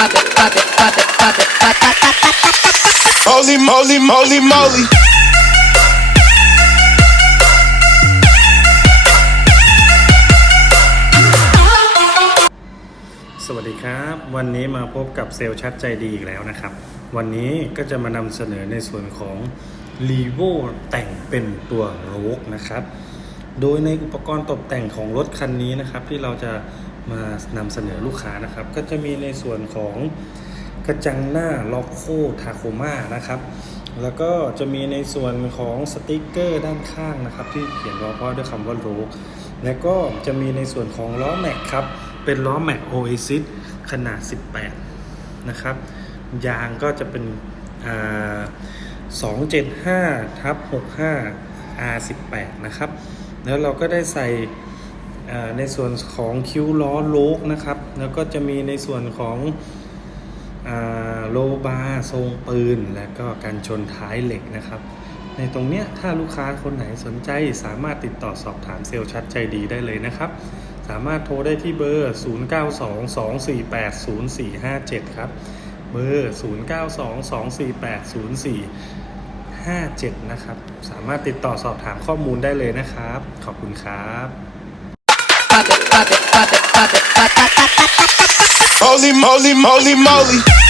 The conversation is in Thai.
Pop it, pop it, pop it, pop it, pop, pop, pop, pop, pop, pop, pop. Holy moly, moly, moly. สวัสดีครับ วันนี้มาพบกับเซลล์ชัดใจดีอีกแล้วนะครับ วันนี้ก็จะมานำเสนอในส่วนของ r e v o แต่งเป็นตัวโรกนะครับ โดยในอุปกรณ์ตกแต่งของรถคันนี้นะครับ ที่เราจะ มานำเสนอลูกค้านะครับ ก็จะมีในส่วนของกระจังหน้าล็อกโคทาโคมานะครับ แล้วก็จะมีในส่วนของสติกเกอร์ด้านข้างนะครับ ที่เขียนว่าเพราะด้วยคำว่าโรกแล้วก็จะมีในส่วนของล้อแม็กครับ เป็นล้อแม็ก Oasis ขนาด 18 นะครับ ยางก็จะเป็น275ทับ65 R18 นะครับ แล้วเราก็ได้ใส่ ในส่วนของคิ้วล้อโลกนะครับ แล้วก็จะมีในส่วนของโลบาร์ทรงปืน และก็การชนท้ายเหล็กนะครับ ในตรงเนี้ยถ้าลูกค้าคนไหนสนใจสามารถติดต่อสอบถามเซลล์ชัดใจดีได้เลยนะครับ สามารถโทรได้ที่เบอร์ 0922480457 ครับ เบอร์ 0922480457 นะครับ สามารถติดต่อสอบถามข้อมูลได้เลยนะครับ ขอบคุณครับ Pop it, pop it, pop it, pop it, pop, pop, pop. Holy moly, moly, moly.